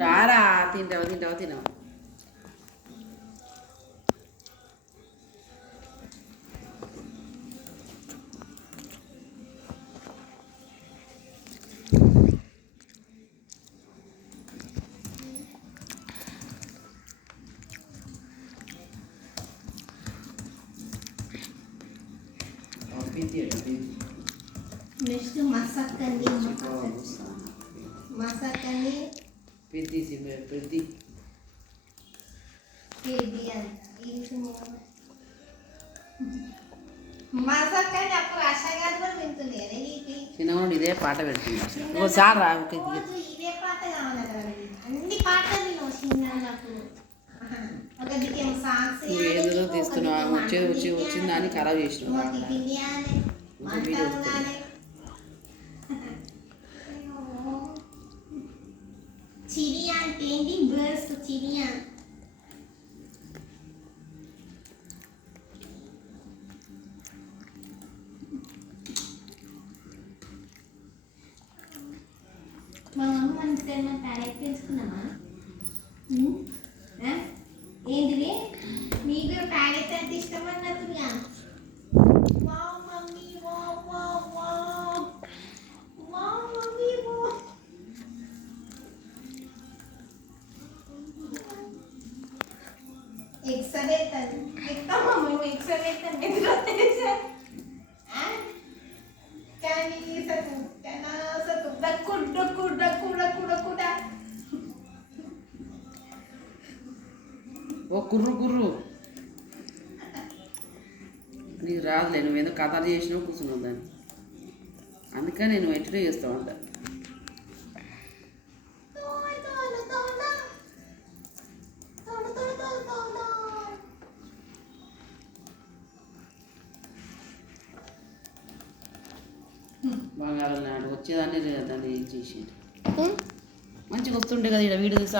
రారా తింటావు తింటావు తినవు నెక్స్ట్ మసక్కని పెద్ది పెద్ది మసక్కని అప్పుడు అసగాది కూడా వింటుంది చిన్నగా ఇదే పాట పెడుతుంది ఒకసారి రా ఇదే పాట కావాలి అన్ని పాటలు నేను చిన్నప్పుడు నువ్వు ఏదో తీస్తున్నావు వచ్చిందా అని ఖరాబ్ చేసినావు చిరియా అంటే ఏంటి బర్డ్స్ చిరియా మా మమ్మీ మనకి ప్యారెట్ తెలుసుకున్నామా ఏంటిది మీకు ప్యారెట్ అంటే ఇష్టం అన్నట్టుగా wow mummy wow wow wow wow mummy wow excellent ఎక్కా మమ్మీ ఎక్సలెంట్ ఎందుకు తెలుసా కానీ సతు కనా సతు డక్కు డక్కు డక్కు డక్కు డక్కుడా ఓ కుర్రు కుర్రు నీకు రాదులే నువ్వేదో కథలు చేసినావు కూర్చున్నావు దాన్ని అందుకని నేను ఎట్లా చేస్తూ ఉంటా బంగారం నాడు వచ్చేదాన్ని దాన్ని చేసి మంచిగా వస్తుండే కదా ఇక్కడ వీడియో తీసి